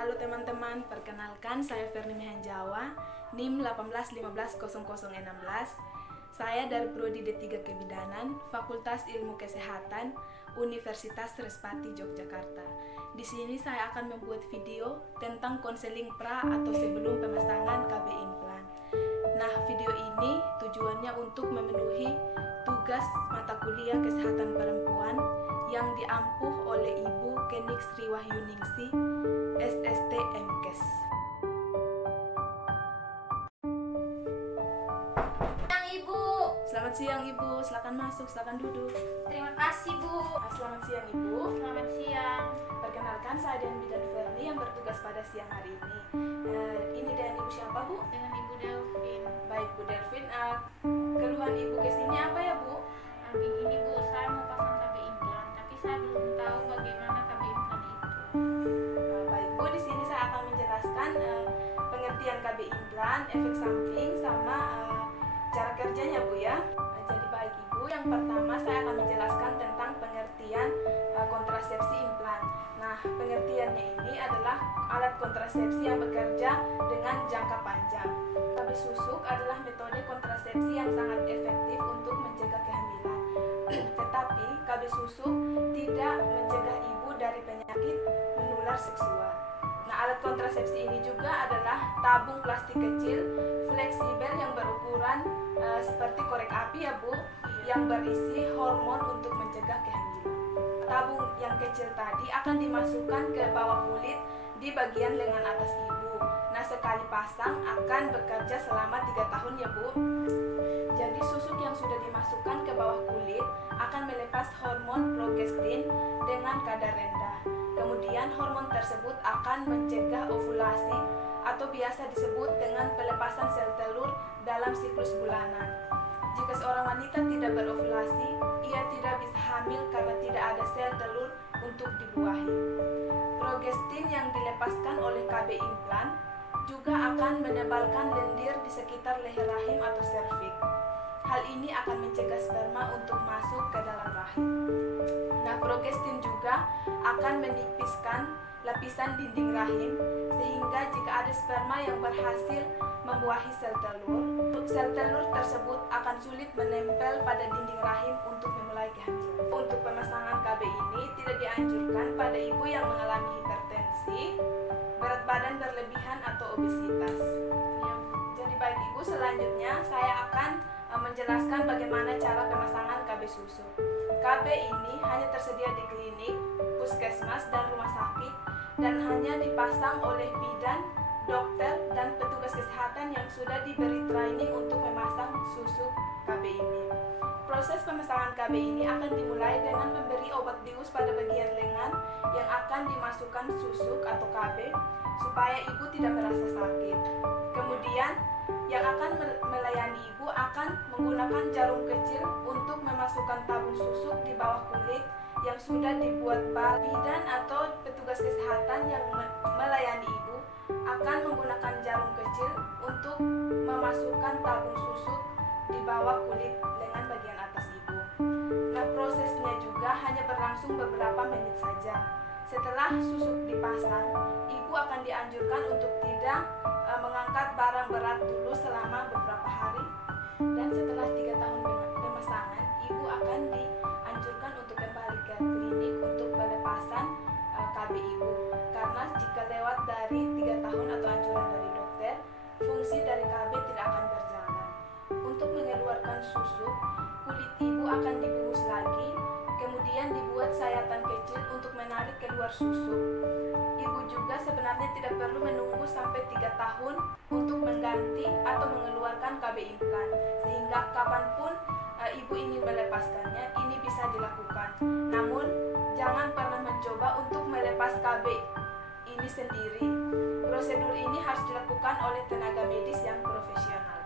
Halo teman-teman, perkenalkan saya Ferni Mehanjawa, NIM 181510016. Saya dari Prodi D3 Kebidanan, Fakultas Ilmu Kesehatan, Universitas Respati Yogyakarta. Di sini saya akan membuat video tentang konseling pra atau sebelum pemasangan KB implan. Nah, video ini tujuannya untuk memenuhi tugas mata kuliah kesehatan perempuan yang diampuh oleh Ibu Kenik Sri Wahyuningsi, SST MKes. Siang Ibu. Selamat siang Ibu, silakan masuk, silakan duduk. Terima kasih Bu. Selamat siang Ibu. Selamat siang. Perkenalkan saya Dan Bidan Ferni yang bertugas pada siang hari ini. Ini dengan Ibu siapa Bu? Dengan Ibu Delvin. Baik Bu Delvin, keluhan Ibu kesini apa ya Bu? Begini Bu, saya mau pasang KB implan, tapi saya belum tahu bagaimana KB implan itu. Baik Bu, di sini saya akan menjelaskan pengertian KB implan, efek samping, sama cara kerjanya Bu ya. Jadi baik Ibu, yang pertama saya akan menjelaskan tentang pengertian kontrasepsi implan. Nah, pengertiannya ini adalah alat kontrasepsi yang bekerja dengan jangka panjang. KB susuk adalah metode kontrasepsi yang sangat efektif untuk mencegah kehamilan. Tetapi KB susuk tidak mencegah ibu dari penyakit menular seksual. Nah, alat kontrasepsi ini juga adalah tabung plastik kecil fleksibel yang berukuran seperti korek api ya Bu, yang berisi hormon untuk mencegah kehamilan. Tabung yang kecil tadi akan dimasukkan ke bawah kulit di bagian lengan atas ibu. Nah, sekali pasang akan bekerja selama 3 tahun ya Bu. Jadi susuk yang sudah dimasukkan ke bawah kulit akan melepas hormon progestin dengan kadar rendah. Kemudian hormon tersebut akan mencegah ovulasi atau biasa disebut dengan pelepasan sel telur dalam siklus bulanan. Jika seorang wanita tidak berovulasi, ia tidak bisa hamil karena tidak ada sel telur untuk dibuahi. Progestin yang dilepaskan oleh KB implan juga akan menebalkan lendir di sekitar leher rahim atau serviks. Hal ini akan mencegah sperma untuk masuk ke dalam rahim. Nah, progestin juga akan menipiskan lapisan dinding rahim sehingga jika ada sperma yang berhasil membuahi sel telur tersebut akan sulit menempel pada dinding rahim untuk memulai kehamilan. Untuk pemasangan KB ini tidak dianjurkan pada ibu yang mengalami hipertensi, berat badan berlebihan atau obesitas. Jadi baik Ibu, selanjutnya saya akan menjelaskan bagaimana cara pemasangan KB susuk. KB ini hanya tersedia di klinik, puskesmas, dan rumah sakit dan hanya dipasang oleh bidan, dokter, dan petugas kesehatan yang sudah diberi training untuk memasang susuk KB ini. Proses pemasangan KB ini akan dimulai dengan memberi obat bius pada bagian lengan yang akan dimasukkan susuk atau KB supaya ibu tidak merasa sakit. Kemudian yang akan melayani ibu akan menggunakan jarum kecil untuk memasukkan tabung susuk di bawah kulit yang sudah dibuat bal. Bidan atau petugas kesehatan yang melayani ibu akan menggunakan jarum kecil untuk memasukkan tabung susuk di bawah kulit lengan bagian atas ibu. Nah, prosesnya juga hanya berlangsung beberapa menit saja. Setelah susuk dipasang, ibu akan dianjurkan untuk tidak mengangkat barang berat dulu selama beberapa hari. Dan setelah 3 tahun pemasangan, ibu akan dianjurkan untuk kembali ke klinik untuk pelepasan KB ibu. Karena jika lewat dari 3 tahun atau anjuran dari dokter, fungsi dari KB tidak akan berjalan. Untuk mengeluarkan susuk, kulit ibu akan dibungkus lagi, kemudian dibuat sayatan kecil untuk menarik keluar susuk. Ibu juga sebenarnya tidak perlu menunggu sampai 3 tahun untuk mengganti atau mengeluarkan KB implan, sehingga kapanpun ibu ingin melepaskannya, ini bisa dilakukan. Namun, jangan pernah mencoba untuk melepas KB ini sendiri. Prosedur ini harus dilakukan oleh tenaga medis yang profesional.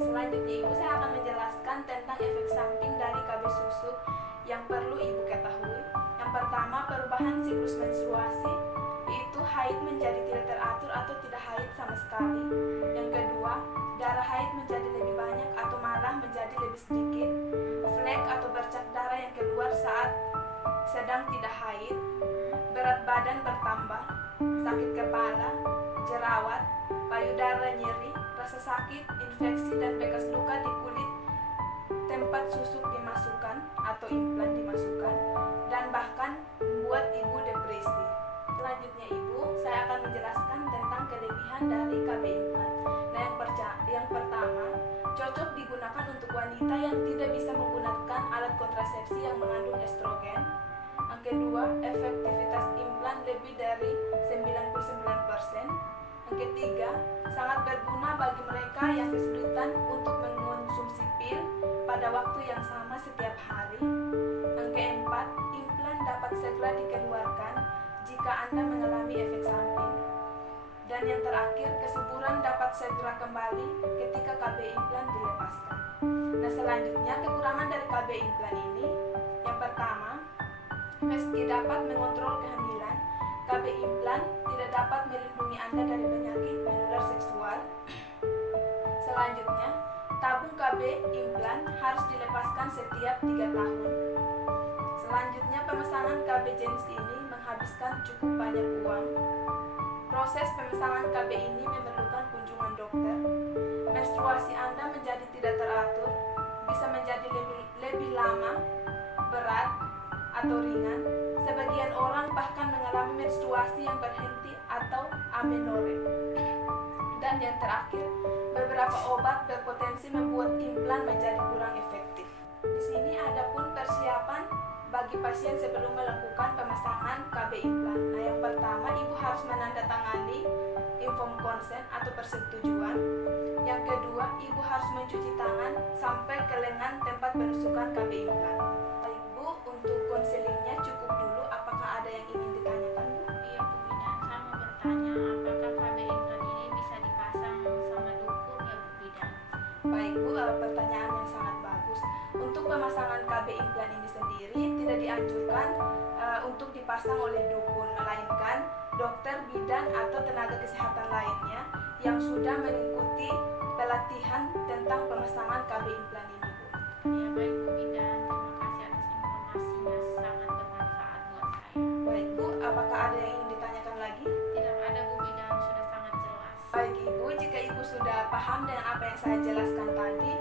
Selanjutnya Ibu, saya akan menjelaskan tentang efek samping dari KB susuk yang perlu Ibu ketahui. Yang pertama, perubahan siklus menstruasi, yaitu haid menjadi tidak teratur atau tidak haid sama sekali. Yang kedua, darah haid menjadi lebih banyak atau malah menjadi lebih sedikit. Flek atau bercak darah yang keluar saat sedang tidak haid. Berat badan bertambah. sakit kepala, jerawat, payudara nyeri, rasa sakit, infeksi, dan bekas luka di kulit tempat susuk dimasukkan atau implan dimasukkan, dan bahkan membuat ibu depresi. Selanjutnya ibu, saya akan menjelaskan tentang kelebihan dari KB implan. Nah, yang pertama, cocok digunakan untuk wanita yang tidak bisa menggunakan alat kontrasepsi yang mengandung estrogen. Yang kedua, efektivitas implan lebih dari 99%. Yang ketiga, sangat berguna bagi mereka yang kesulitan untuk mengonsumsi pil pada waktu yang sama setiap hari. Yang keempat, implan dapat segera dikeluarkan jika Anda mengalami efek samping. Dan yang terakhir, kesuburan dapat segera kembali ketika KB implan dilepaskan. Nah, selanjutnya kekurangan dari KB implan ini. Yang pertama, meski dapat mengontrol kehamilan, KB implan tidak dapat melindungi Anda dari penyakit menular seksual. Selanjutnya, tabung KB implan harus dilepaskan setiap 3 tahun. Selanjutnya, pemesanan KB jenis ini menghabiskan cukup banyak uang. Proses pemesanan KB ini memerlukan kunjungan dokter. Menstruasi Anda menjadi tidak teratur, bisa menjadi lebih lama, berat, atau ringan. Sebagian orang bahkan mengalami menstruasi yang berhenti atau amenore. Dan yang terakhir, beberapa obat berpotensi membuat implan menjadi kurang efektif. Di sini ada pun persiapan bagi pasien sebelum melakukan pemasangan KB implan. Nah, yang pertama, ibu harus menandatangani inform consent atau persetujuan. Yang kedua, ibu harus mencuci tangan sampai ke lengan tempat penusukan KB implan. Baik Bu, untuk konselingnya cukup dulu. Apakah ada yang ingin ditanyakan, Bu? Iya Bu Bidan, saya mau bertanya apakah KB implan ini bisa dipasang sama dukun ya Bu Bidan? Baik Bu, pertanyaan yang sangat bagus. Untuk pemasangan KB implan ini sendiri tidak dianjurkan untuk dipasang oleh dukun, melainkan dokter, bidan, atau tenaga kesehatan lainnya yang sudah mengikuti pelatihan tentang pemasangan KB implan ini, Bu. Ya baik Bu Bidan, terima kasih atas informasinya, sangat bermanfaat buat saya. Baik Bu, apakah ada yang ingin ditanyakan lagi? Tidak ada Bu Bidan, sudah sangat jelas. Baik Ibu, jika Ibu sudah paham dengan apa yang saya jelaskan tadi,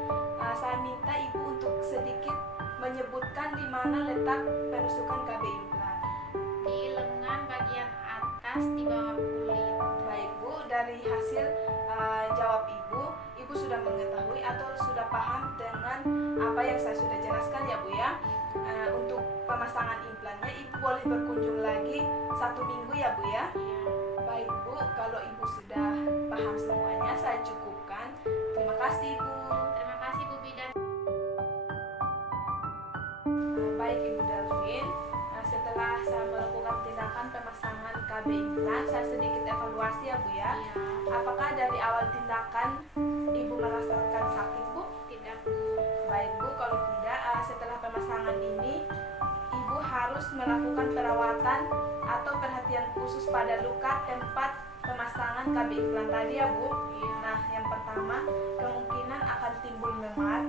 saya minta Ibu untuk sedikit menyebutkan di mana letak penusukan KB implan. Di lengan bagian atas di bawah kulit. Baik Bu, dari hasil jawab Ibu sudah mengetahui atau sudah paham dengan apa yang saya sudah jelaskan ya Bu ya. Untuk pemasangan implannya Ibu boleh berkunjung lagi 1 minggu ya Bu ya. Iya. Baik Bu, kalau Ibu sudah paham semuanya, saya cukupkan. Terima kasih Bu. Terima kasih Bu Bidan. Baik Ibu Delvin, setelah saya melakukan tindakan pemasangan KB implan, saya sedikit evaluasi ya Bu ya. Iya. Apakah dari awal tindakan Ibu merasakan sakit Bu? Tidak Bu. Baik Bu, kalau tidak, setelah pemasangan ini Ibu harus melakukan perawatan atau perhatian khusus pada luka tempat pemasangan KB implan tadi ya Bu. Iya. Nah, yang pertama, kemungkinan akan timbul memar,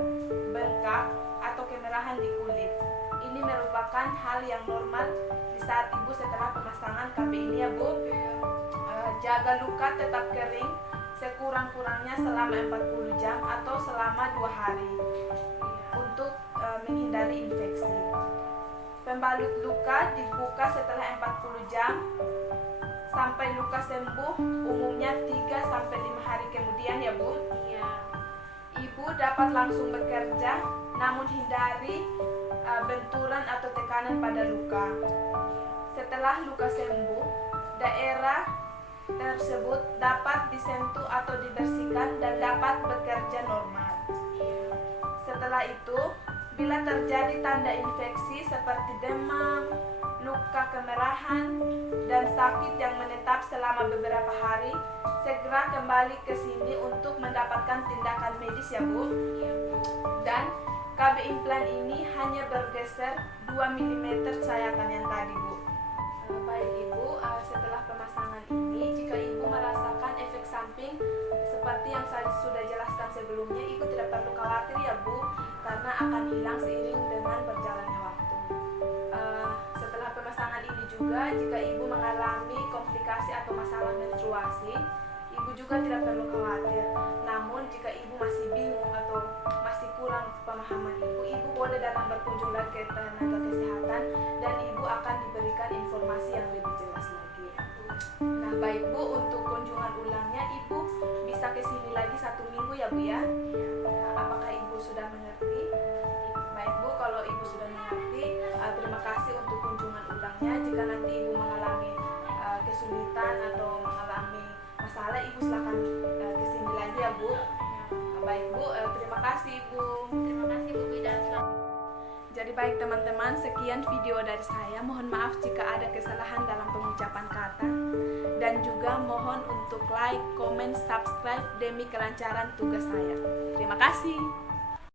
bengkak, atau kemerahan di kulit. Ini merupakan hal yang normal di saat Ibu setelah pemasangan KB ini ya Bu. Jaga luka tetap kering sekurang-kurangnya selama 40 jam atau selama 2 hari untuk menghindari infeksi. Pembalut luka dibuka setelah 40 jam sampai luka sembuh, umumnya 3-5 hari kemudian ya Bu. Iya. Ibu dapat langsung bekerja, namun hindari benturan atau tekanan pada luka. Setelah luka sembuh, daerah tersebut dapat disentuh atau dibersihkan dan dapat bekerja normal. Setelah itu, bila terjadi tanda infeksi seperti demam, luka kemerahan, dan sakit yang menetap selama beberapa hari, segera kembali ke sini untuk mendapatkan tindakan medis ya Bu. Dan KB implan ini hanya bergeser 2 mm sayatan yang tadi Bu. Baik Ibu, setelah pemasangan ini, jika Ibu merasakan efek samping seperti yang saya sudah jelaskan sebelumnya, Ibu tidak perlu khawatir ya Bu, karena akan hilang seiring dengan berjalannya waktu. Setelah pemasangan ini juga, jika Ibu mengalami komplikasi atau masalah situasi, Ibu juga tidak perlu khawatir. Namun jika Ibu masih bingung atau masih kurang pemahaman Ibu boleh datang berkunjung lagi ke tenaga kesehatan dan Ibu akan diberikan informasi yang lebih jelas lagi. Nah, baik Bu, untuk kunjungan ulangnya Ibu bisa ke sini lagi 1 minggu ya Bu ya. Nah, apakah Ibu sudah mengerti? Baik Bu, kalau Ibu sudah mengerti, terima kasih untuk kunjungan ulangnya. Jika nanti Ibu mengalami kesulitan atau mengalami masalah, Ibu silakan ke sini lagi ya Bu. Baik Bu, terima kasih Bu. Terima kasih Bu Bidan. Jadi baik teman-teman, sekian video dari saya. Mohon maaf jika ada kesalahan dalam pengucapan kata. Dan juga mohon untuk like, comment, subscribe demi kelancaran tugas saya. Terima kasih.